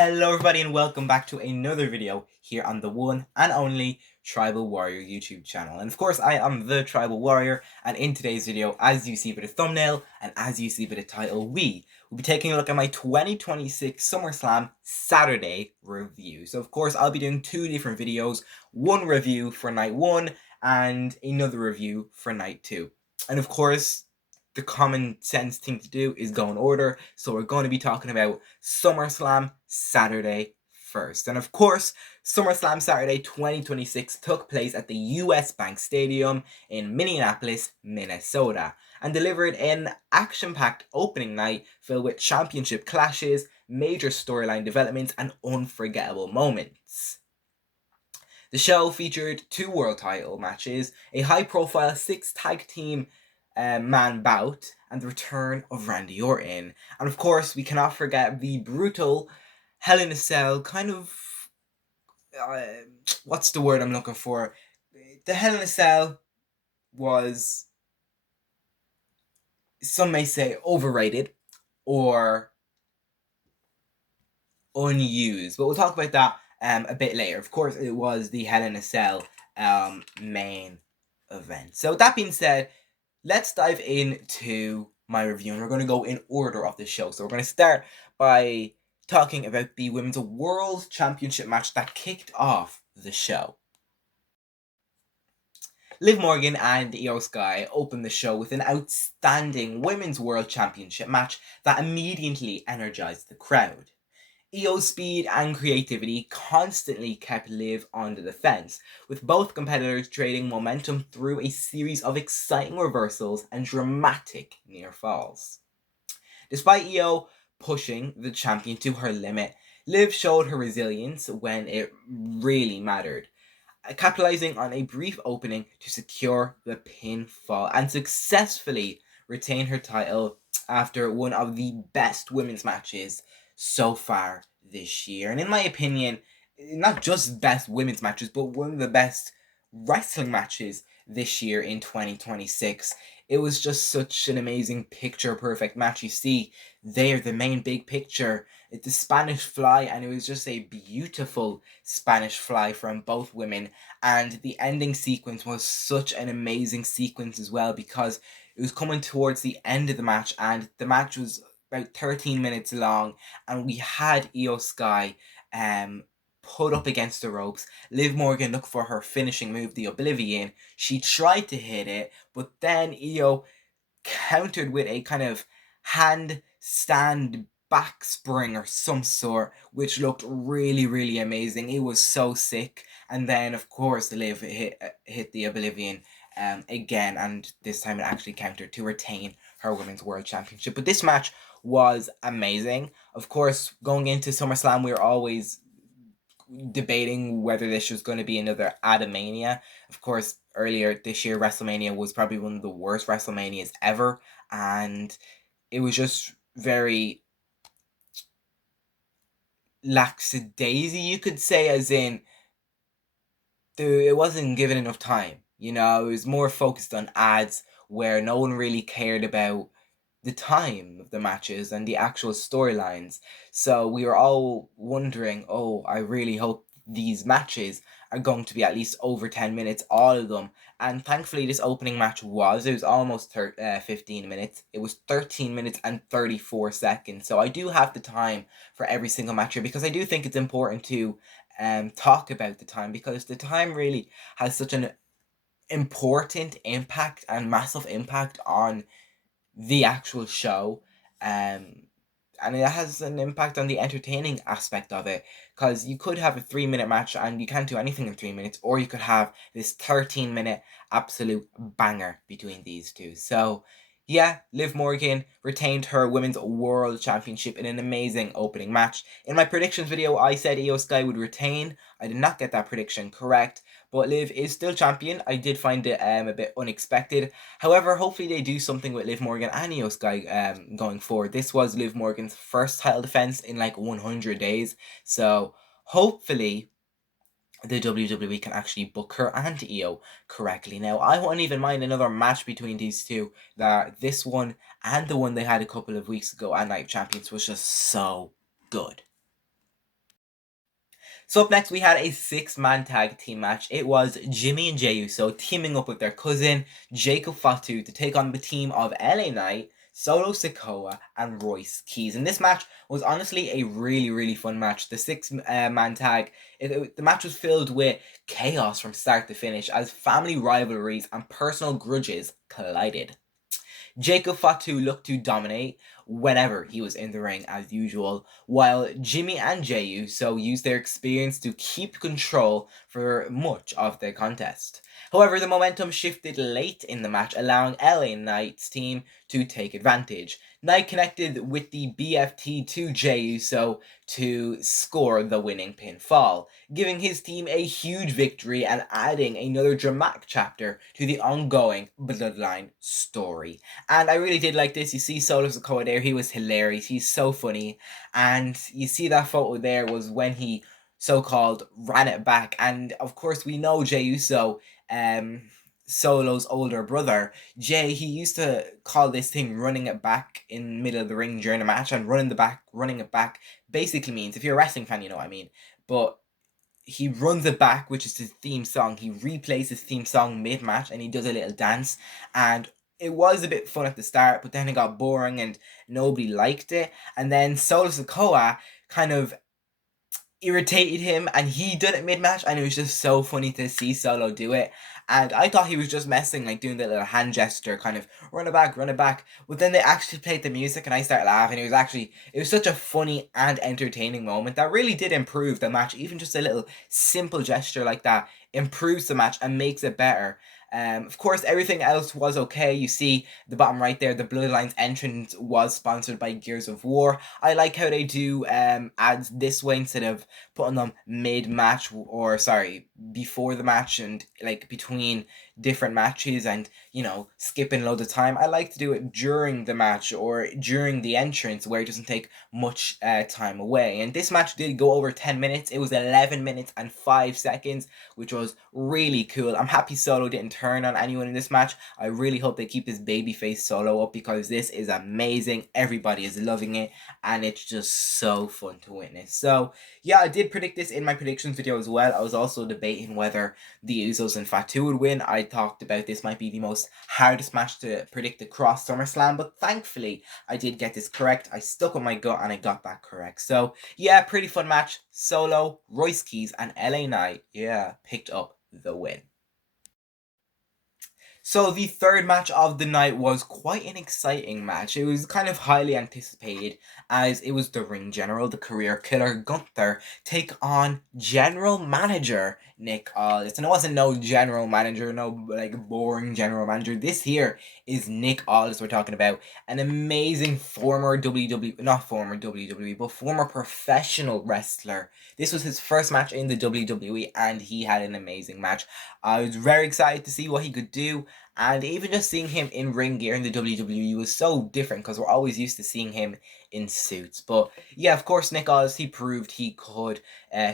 Hello everybody and welcome back to another video here on the one and only Tribal Warrior YouTube channel. And of course I am the Tribal Warrior, and in today's video, as you see by the thumbnail and as you see by the title, we will be taking a look at my 2026 SummerSlam Saturday review. So of course I'll be doing two different videos, one review for night one and another review for night two. And of course, the common sense thing to do is go in order. So we're going to be talking about SummerSlam Saturday first. And of course, SummerSlam Saturday 2026 took place at the US Bank Stadium in Minneapolis, Minnesota, and delivered an action-packed opening night filled with championship clashes, major storyline developments, and unforgettable moments. The show featured two world title matches, a high-profile 6 tag team man bout, and the return of Randy Orton. And of course, we cannot forget the brutal Hell in a Cell kind of. What's the word I'm looking for? The Hell in a Cell was, some may say, overrated or unused, but we'll talk about that a bit later. Of course, it was the Hell in a Cell main event. So that being said, let's dive into my review, and we're going to go in order of the show. So we're going to start by talking about the Women's World Championship match that kicked off the show. Liv Morgan and Io Sky opened the show with an outstanding Women's World Championship match that immediately energized the crowd. Io's speed and creativity constantly kept Liv on the defense, with both competitors trading momentum through a series of exciting reversals and dramatic near falls. Despite Io pushing the champion to her limit, Liv showed her resilience when it really mattered, capitalizing on a brief opening to secure the pinfall and successfully retain her title after one of the best women's matches so far this year. And in my opinion, not just best women's matches, but one of the best wrestling matches this year in 2026. It was just such an amazing picture perfect match. You see there, the main big picture, it's the Spanish Fly, and it was just a beautiful Spanish Fly from both women. And the ending sequence was such an amazing sequence as well, because it was coming towards the end of the match, and the match was about 13 minutes long, and we had Io Sky put up against the ropes. Liv Morgan looked for her finishing move, the Oblivion. She tried to hit it, but then Io countered with a kind of handstand back spring or some sort, which looked really amazing. It was so sick. And then of course Liv hit the Oblivion again, and this time it actually countered to retain her Women's World Championship. But this match was amazing. Of course, going into SummerSlam, we were always debating whether this was going to be another Adamania. Of course, earlier this year, WrestleMania was probably one of the worst WrestleManias ever, and it was just very lackadaisy, you could say, as in it wasn't given enough time. You know, it was more focused on ads where no one really cared about the time of the matches and the actual storylines. So we were all wondering, oh, I really hope these matches are going to be at least over 10 minutes, all of them. And thankfully this opening match it was almost 15 minutes. It was 13 minutes and 34 seconds. So I do have the time for every single match here, because I do think it's important to talk about the time, because the time really has such an important impact and massive impact on the actual show, and it has an impact on the entertaining aspect of it, because you could have a 3-minute match and you can't do anything in 3 minutes, or you could have this 13-minute absolute banger between these two. So yeah, Liv Morgan retained her Women's World Championship in an amazing opening match. In my predictions video, I said Io Sky would retain. I did not get that prediction correct, but Liv is still champion. I did find it a bit unexpected. However, hopefully they do something with Liv Morgan and Io Sky going forward. This was Liv Morgan's first title defense in like 100 days. So hopefully the WWE can actually book her and Io correctly. Now, I wouldn't even mind another match between these two. This one and the one they had a couple of weeks ago at Night of Champions was just so good. So up next we had a 6-man tag team match. It was Jimmy and Jey Uso teaming up with their cousin Jacob Fatu to take on the team of LA Knight, Solo Sikoa, and Royce Keys. And this match was honestly a really fun match. The 6-man tag, the match was filled with chaos from start to finish as family rivalries and personal grudges collided. Jacob Fatu looked to dominate whenever he was in the ring as usual, while Jimmy and Jey Uso used their experience to keep control for much of the contest. However, the momentum shifted late in the match, allowing LA Knight's team to take advantage. Knight connected with the BFT to Jey Uso to score the winning pinfall, giving his team a huge victory and adding another dramatic chapter to the ongoing Bloodline story. And I really did like this. You see Solo Sikoa there, he was hilarious. He's so funny. And you see that photo there was when he so-called ran it back. And of course we know Jey Uso, Solo's older brother, Jey, he used to call this thing running it back in the middle of the ring during a match, and running it back basically means, if you're a wrestling fan, you know what I mean. But he runs it back, which is his theme song. He replays his theme song mid-match and he does a little dance. And it was a bit fun at the start, but then it got boring and nobody liked it. And then Solo Sikoa kind of irritated him and he did it mid-match, and it was just so funny to see Solo do it. And I thought he was just messing, like doing the little hand gesture, kind of run it back. But then they actually played the music and I started laughing. It was such a funny and entertaining moment that really did improve the match. Even just a little simple gesture like that improves the match and makes it better. Of course, everything else was okay. You see the bottom right there, the Bloodlines entrance was sponsored by Gears of War. I like how they do ads this way instead of putting them mid-match, or sorry, before the match and like between different matches, and you know, skipping loads of time. I like to do it during the match or during the entrance where it doesn't take much time away. And this match did go over 10 minutes. It was 11 minutes and 5 seconds, which was really cool. I'm happy Solo didn't turn on anyone in this match. I really hope they keep this babyface Solo up, because this is amazing. Everybody is loving it and it's just so fun to witness. So yeah, I did predict this in my predictions video as well. I was also debating whether the Usos and Fatu would win. I talked about this might be the most hardest match to predict across SummerSlam, but thankfully I did get this correct. I stuck with my gut and I got that correct. So yeah, pretty fun match. Solo, Royce Keys, and LA Knight, yeah, picked up the win. So the third match of the night was quite an exciting match. It was kind of highly anticipated, as it was the ring general, the career killer Gunther, take on general manager Nick Aldis. And it wasn't no general manager, no like boring general manager. This here is Nick Aldis we're talking about. An amazing former WWE, not former WWE, but former professional wrestler. This was his first match in the WWE and he had an amazing match. I was very excited to see what he could do. And even just seeing him in ring gear in the WWE was so different, because we're always used to seeing him in suits. But yeah, of course, Nick Aldis, he proved he could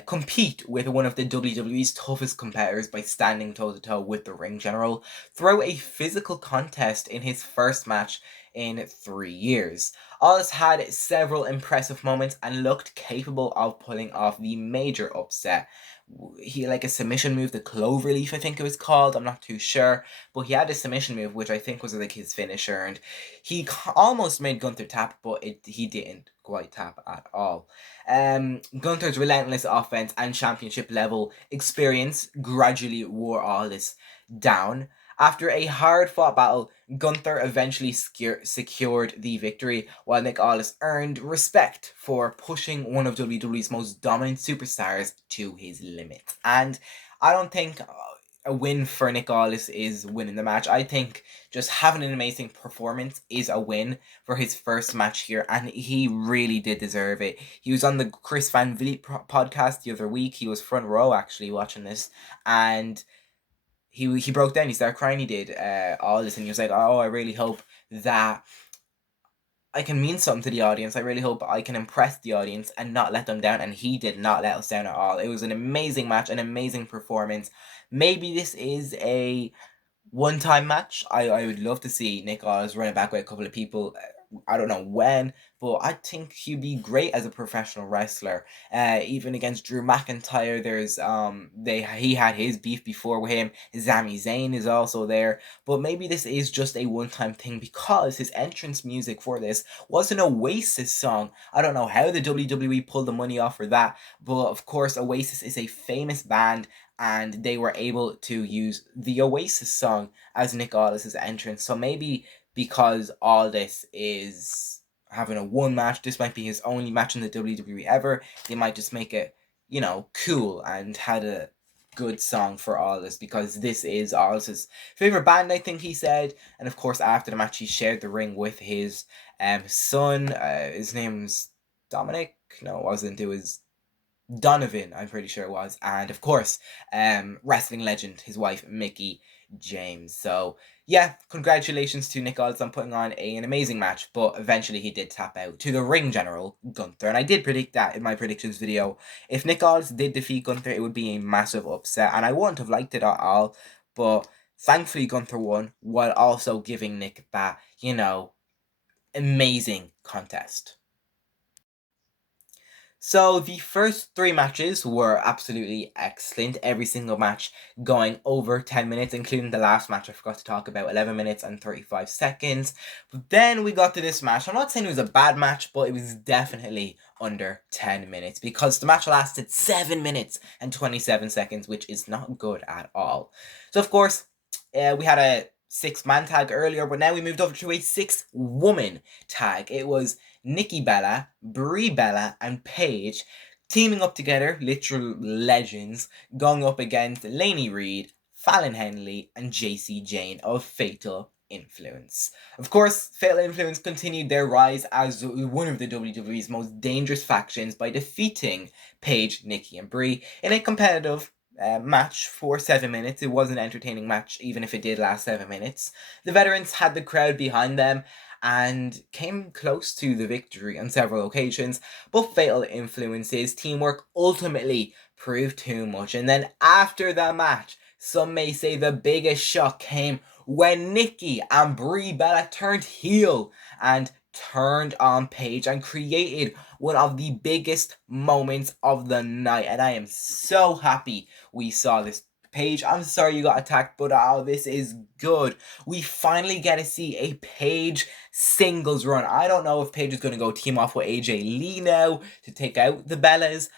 compete with one of the WWE's toughest competitors by standing toe-to-toe with the ring general through a physical contest in his first match in 3 years. Aldis had several impressive moments and looked capable of pulling off the major upset. He like a submission move, the Cloverleaf I think it was called, I'm not too sure, but he had a submission move which I think was like his finisher, and he almost made Gunther tap, but he didn't quite tap at all. Gunther's relentless offense and championship level experience gradually wore Aldis down. After a hard-fought battle, Gunther eventually secured the victory, while Nick Aldis earned respect for pushing one of WWE's most dominant superstars to his limit. And I don't think a win for Nick Aldis is winning the match. I think just having an amazing performance is a win for his first match here, and he really did deserve it. He was on the Chris Van Vliet podcast the other week. He was front row actually watching this, and he broke down. He started crying. He did all this, and he was like, "Oh, I really hope that I can mean something to the audience. I really hope I can impress the audience and not let them down." And he did not let us down at all. It was an amazing match, an amazing performance. Maybe this is a one-time match. I would love to see Nick Aldis run it back with a couple of people, I don't know when, but I think he'd be great as a professional wrestler. Even against Drew McIntyre, he had his beef before with him. Sami Zayn is also there, but maybe this is just a one-time thing because his entrance music for this was an Oasis song. I don't know how the WWE pulled the money off for that, but of course Oasis is a famous band, and they were able to use the Oasis song as Nick Aldis' entrance. So maybe because Aldis is having a one match, this might be his only match in the WWE ever, they might just make it, cool and had a good song for Aldis because this is Aldis' favorite band, I think he said. And of course, after the match, he shared the ring with his son. His name's Dominic. No, it wasn't. It was Donovan, I'm pretty sure it was, and of course, wrestling legend, his wife Mickey James. So yeah, congratulations to Nick Aldis on putting on an amazing match, but eventually he did tap out to the ring general, Gunther, and I did predict that in my predictions video. If Nick Aldis did defeat Gunther, it would be a massive upset, and I wouldn't have liked it at all, but thankfully Gunther won, while also giving Nick that, amazing contest. So the first three matches were absolutely excellent. Every single match going over 10 minutes, including the last match I forgot to talk about, 11 minutes and 35 seconds. But then we got to this match. I'm not saying it was a bad match, but it was definitely under 10 minutes because the match lasted 7 minutes and 27 seconds, which is not good at all. So of course, we had a 6-man tag earlier, but now we moved over to a 6-woman tag. It was Nikki Bella, Brie Bella, and Paige teaming up together, literal legends, going up against Lainey Reed, Fallon Henley, and JC Jane of Fatal Influence. Of course, Fatal Influence continued their rise as one of the WWE's most dangerous factions by defeating Paige, Nikki, and Brie in a competitive match for 7 minutes. It was an entertaining match, even if it did last 7 minutes. The veterans had the crowd behind them and came close to the victory on several occasions, but Fatal Influence's teamwork ultimately proved too much. And then after the match, some may say the biggest shock came when Nikki and Brie Bella turned heel and turned on Paige and created one of the biggest moments of the night. And I am so happy we saw this. Paige, I'm sorry you got attacked, but this is good. We finally get to see a Paige singles run. I don't know if Paige is going to go team off with AJ Lee now to take out the Bellas,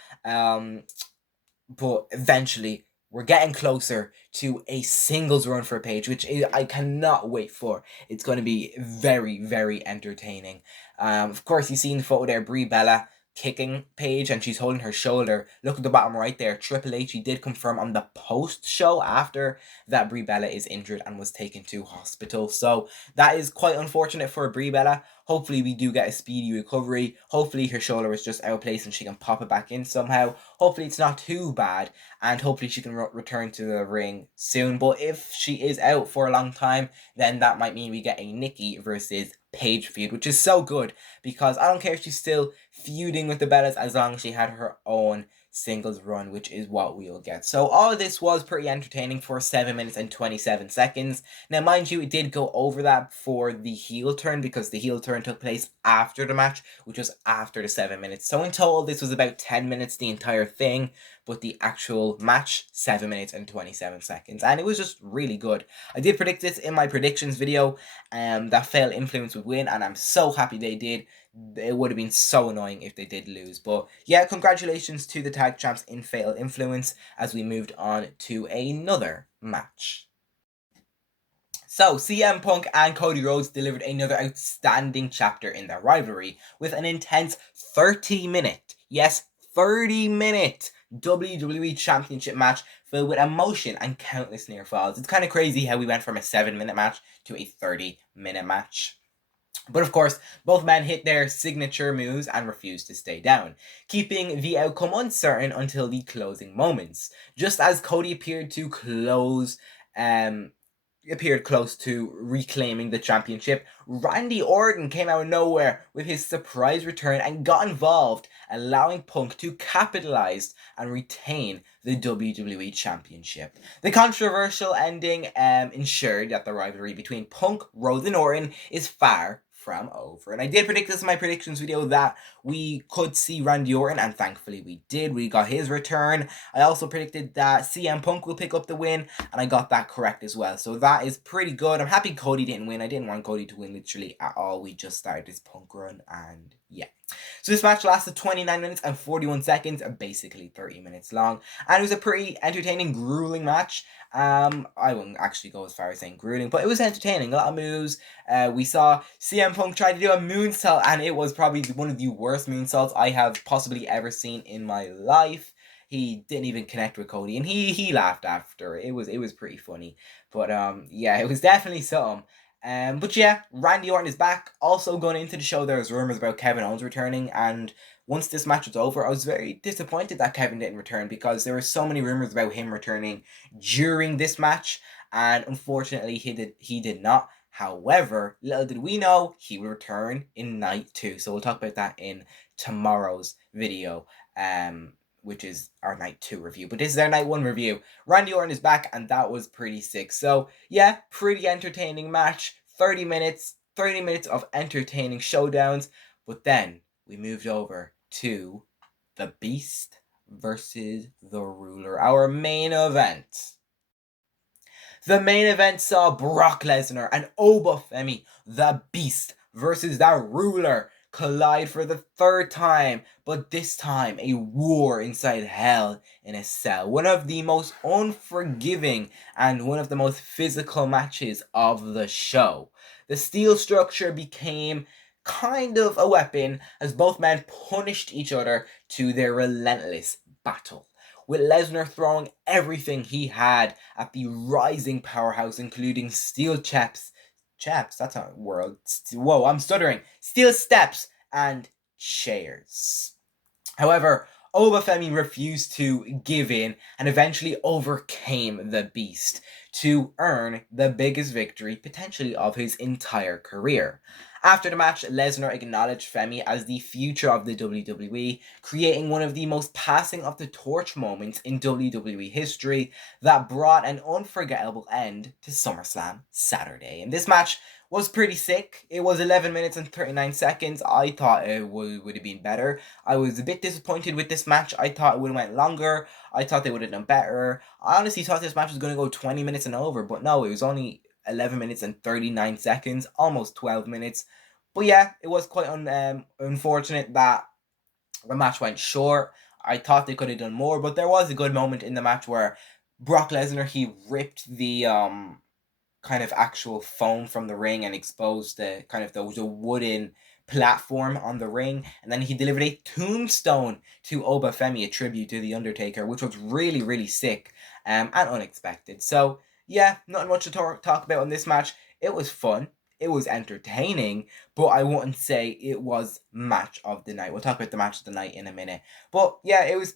but eventually we're getting closer to a singles run for Paige, which I cannot wait for. It's going to be very, very entertaining. Of course, you've seen the photo there, Brie Bella kicking Paige and she's holding her shoulder. Look at the bottom right there. Triple H, he did confirm on the post show after that Brie Bella is injured and was taken to hospital. So that is quite unfortunate for Brie Bella. Hopefully we do get a speedy recovery. Hopefully her shoulder is just out of place and she can pop it back in somehow. Hopefully it's not too bad and hopefully she can return to the ring soon. But if she is out for a long time, then that might mean we get a Nikki versus Paige feud, which is so good because I don't care if she's still feuding with the Bellas as long as she had her own singles run, which is what we'll get. So all of this was pretty entertaining for 7 minutes and 27 seconds. Now, mind you, it did go over that for the heel turn because the heel turn took place after the match, which was after the 7 minutes. So in total, this was about 10 minutes, the entire thing, but the actual match, 7 minutes and 27 seconds. And it was just really good. I did predict this in my predictions video, that Fatal Influence would win, and I'm so happy they did. It would have been so annoying if they did lose. But yeah, congratulations to the tag champs in Fatal Influence as we moved on to another match. So, CM Punk and Cody Rhodes delivered another outstanding chapter in their rivalry with an intense 30-minute, yes, 30-minute WWE Championship match filled with emotion and countless near falls. It's kind of crazy how we went from a 7-minute match to a 30-minute match. But of course, both men hit their signature moves and refused to stay down, keeping the outcome uncertain until the closing moments. Just as Cody appeared close to reclaiming the championship, Randy Orton came out of nowhere with his surprise return and got involved, allowing Punk to capitalize and retain the WWE Championship. The controversial ending ensured that the rivalry between Punk, Rhodes, and Orton is far from over. And I did predict this in my predictions video that we could see Randy Orton, and thankfully we did. We got his return. I also predicted that CM Punk will pick up the win, and I got that correct as well. So that is pretty good. I'm happy Cody didn't win. I didn't want Cody to win literally at all. We just started this Punk run, and yeah. So this match lasted 29 minutes and 41 seconds, basically 30 minutes long, and it was a pretty entertaining, grueling match. I wouldn't actually go as far as saying grueling, but it was entertaining. A lot of moves. We saw CM Punk try to do a moonsault, and it was probably one of the worst moonsaults I have possibly ever seen in my life. He didn't even connect with Cody, and he laughed after. It was pretty funny, but yeah, it was definitely something. But yeah, Randy Orton is back. Also going into the show, there was rumors about Kevin Owens returning, and once this match was over, I was very disappointed that Kevin didn't return because there were so many rumors about him returning during this match, and unfortunately he did not. However, little did we know, he will return in night 2. So we'll talk about that in tomorrow's video, which is our night 2 review. But this is our night 1 review. Randy Orton is back, and that was pretty sick. So yeah, pretty entertaining match. 30 minutes of entertaining showdowns. But then we moved over to the Beast versus the Ruler, our main event. The main event saw Brock Lesnar and FEMI, the Beast, versus the Ruler collide for the 3rd time, but this time a war inside hell in a cell. One of the most unforgiving and one of the most physical matches of the show. The steel structure became kind of a weapon as both men punished each other to their relentless battle, with Lesnar throwing everything he had at the rising powerhouse, including steel chaps, that's not a word. Whoa, I'm stuttering. Steel steps and chairs. However, FEMI refused to give in and eventually overcame the Beast to earn the biggest victory potentially of his entire career. After the match, Lesnar acknowledged FEMI as the future of the WWE, creating one of the most passing of the torch moments in WWE history that brought an unforgettable end to SummerSlam Saturday. And this match was pretty sick. It was 11 minutes and 39 seconds. I thought it would have been better. I was a bit disappointed with this match. I thought it would have went longer. I thought they would have done better. I honestly thought this match was going to go 20 minutes and over, but no, it was only 11 minutes and 39 seconds, almost 12 minutes. But yeah, it was quite unfortunate that the match went short. I thought they could have done more, but there was a good moment in the match where Brock Lesnar, he ripped the kind of actual foam from the ring and exposed the kind of the wooden platform on the ring, and then he delivered a tombstone to FEMI, a tribute to the Undertaker, which was really, really sick and unexpected. So yeah, nothing much to talk about in this match. It was fun, it was entertaining, but I wouldn't say it was match of the night. We'll talk about the match of the night in a minute. But yeah, it was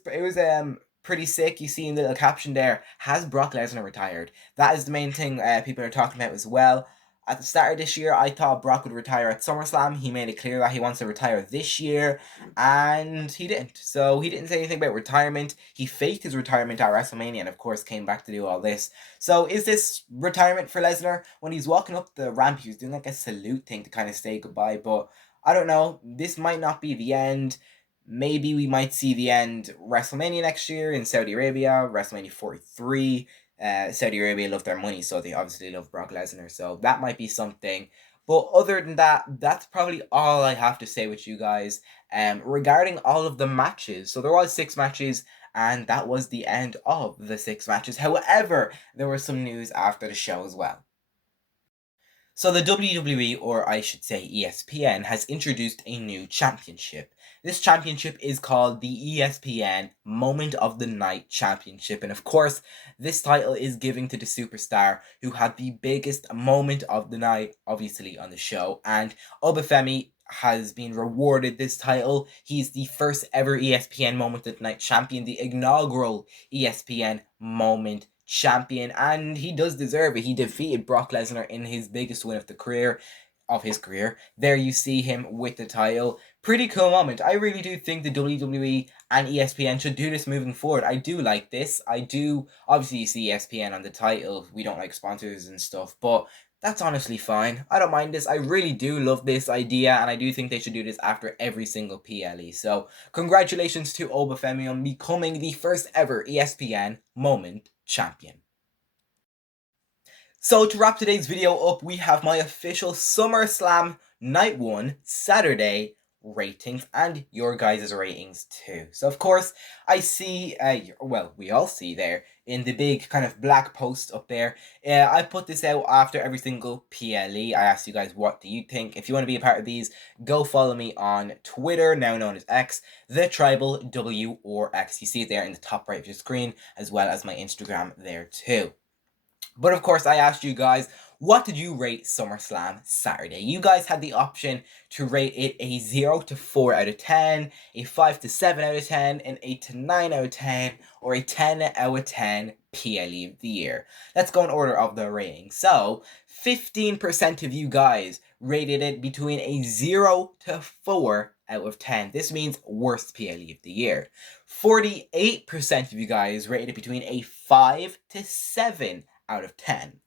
pretty sick. You see in the little caption there, has Brock Lesnar retired? That is the main thing people are talking about as well. At the start of this year, I thought Brock would retire at SummerSlam. He made it clear that he wants to retire this year, and he didn't. So he didn't say anything about retirement. He faked his retirement at WrestleMania and, of course, came back to do all this. So is this retirement for Lesnar? When he's walking up the ramp, he was doing like a salute thing to kind of say goodbye, but I don't know. This might not be the end. Maybe we might see the end WrestleMania next year in Saudi Arabia, WrestleMania 43. Saudi Arabia love their money, so they obviously love Brock Lesnar. So that might be something. But other than that, that's probably all I have to say with you guys regarding all of the matches. So there was 6 matches, and that was the end of the 6 matches. However, there was some news after the show as well. So the WWE, or I should say ESPN, has introduced a new championship. This championship is called the ESPN Moment of the Night Championship. And of course, this title is given to the superstar who had the biggest moment of the night, obviously, on the show. And FEMI has been rewarded this title. He's the first ever ESPN Moment of the Night champion, the inaugural ESPN Moment champion, and he does deserve it. He defeated Brock Lesnar in his biggest win of his career. There you see him with the title. Pretty cool moment. I really do think the WWE and ESPN should do this moving forward. I do like this. I do. Obviously, you see ESPN on the title. We don't like sponsors and stuff, but That's honestly fine. I don't mind this. I really do love this idea, and I do think they should do this after every single PLE. So, congratulations to FEMI on becoming the first ever ESPN Moment Champion. So to wrap today's video up, we have my official SummerSlam Night 1 Saturday ratings and your guys' ratings too. So of course, I see, well, we all see there in the big kind of black post up there. I put this out after every single PLE. I asked you guys, what do you think? If you want to be a part of these, go follow me on Twitter, now known as X, the Tribal W or X. You see it there in the top right of your screen, as well as my Instagram there too. But of course, I asked you guys, what did you rate SummerSlam Saturday? You guys had the option to rate it a 0 to 4 out of 10, a 5 to 7 out of 10, an 8 to 9 out of 10, or a 10 out of 10 PLE of the year. Let's go in order of the rating. So, 15% of you guys rated it between a 0 to 4 out of 10. This means worst PLE of the year. 48% of you guys rated it between a 5 to 7 out of 10.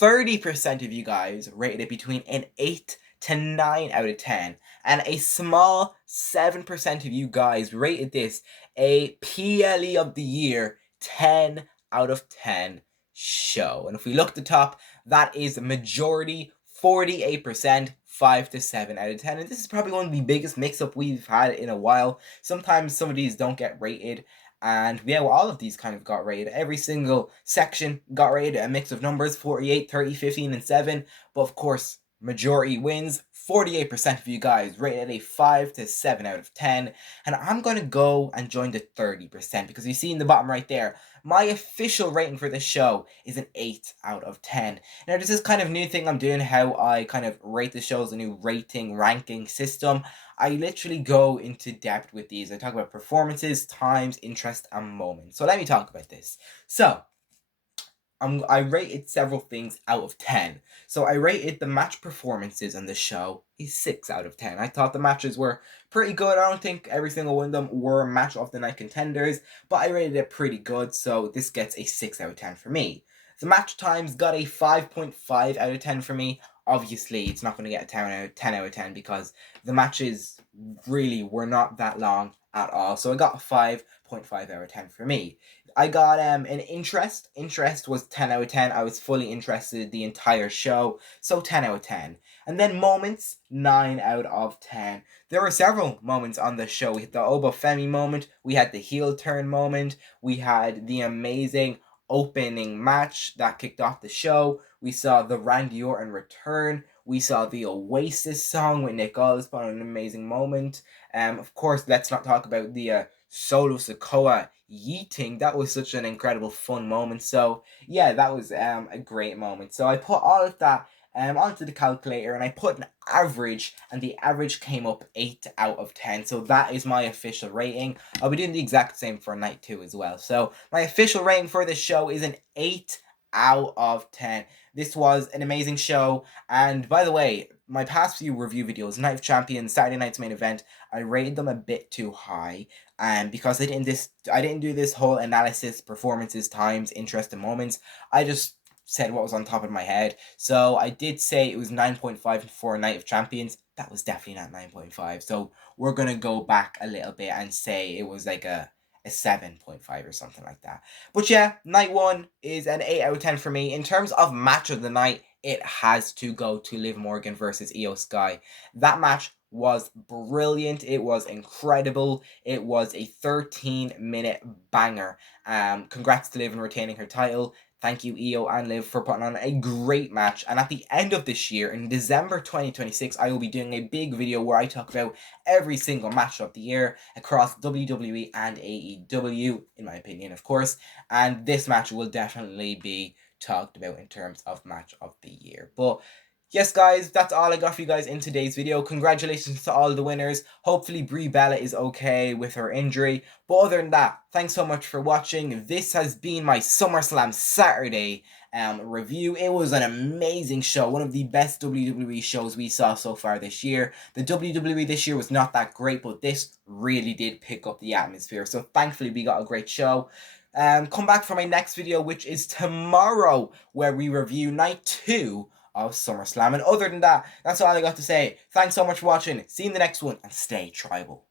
30% of you guys rated it between an 8 to 9 out of 10. And a small 7% of you guys rated this a PLE of the year 10 out of 10 show. And if we look at the top, that is majority 48%, 5 to 7 out of 10. And this is probably one of the biggest mix-up we've had in a while. Sometimes some of these don't get rated. And yeah, well, all of these kind of got rated. Every single section got rated a mix of numbers, 48, 30, 15, and 7. But of course, majority wins. 48% of you guys rated a 5 to 7 out of 10. And I'm going to go and join the 30% because you see in the bottom right there, my official rating for this show is an 8 out of 10. Now, this is kind of new thing I'm doing, how I kind of rate the shows, a new rating ranking system. I literally go into depth with these. I talk about performances, times, interest, and moments. So let me talk about this. So, I rated several things out of 10. So I rated the match performances on the show a 6 out of 10. I thought the matches were pretty good. I don't think every single one of them were match of the night contenders, but I rated it pretty good, so this gets a 6 out of 10 for me. The match times got a 5.5 out of 10 for me. Obviously, it's not going to get a 10 out of 10 because the matches really were not that long at all. So I got a 5.5 out of 10 for me. I got an interest. Interest was 10 out of 10. I was fully interested the entire show, so 10 out of 10. And then moments, 9 out of 10. There were several moments on the show. We had the Femi moment, we had the heel turn moment, we had the amazing opening match that kicked off the show. We saw the Randy Orton return. We saw the Oasis song with Nick Aldis on an amazing moment. Of course, let's not talk about the Solo Sikoa yeeting. That was such an incredible fun moment. So yeah, that was a great moment. So I put all of that onto the calculator and I put an average, and the average came up 8 out of 10. So that is my official rating. I'll be doing the exact same for night 2 as well. So my official rating for this show is an 8 out of 10. This was an amazing show, and by the way, my past few review videos, Night of Champions, Saturday Night's Main Event, I rated them a bit too high, and because I didn't do this whole analysis, performances, times, interest, and moments. I just said what was on top of my head. So I did say it was 9.5 for Night of Champions. That was definitely not 9.5. So we're gonna go back a little bit and say it was like a 7.5 or something like that. But yeah, night 1 is an 8 out of 10 for me. In terms of match of the night, it has to go to Liv Morgan versus Io Sky. That match was brilliant. It was incredible. It was a 13-minute banger. Congrats to Liv in retaining her title. Thank you, Io and Liv, for putting on a great match. And at the end of this year, in December 2026, I will be doing a big video where I talk about every single match of the year across WWE and AEW, in my opinion, of course. And this match will definitely be talked about in terms of match of the year. But yes, guys, that's all I got for you guys in today's video. Congratulations to all the winners. Hopefully Brie Bella is okay with her injury. But other than that, thanks so much for watching. This has been my SummerSlam Saturday review. It was an amazing show. One of the best WWE shows we saw so far this year. The WWE this year was not that great, but this really did pick up the atmosphere. So thankfully we got a great show. Come back for my next video, which is tomorrow, where we review night 2 of SummerSlam. And other than that, that's all I got to say. Thanks so much for watching. See you in the next one, and stay tribal.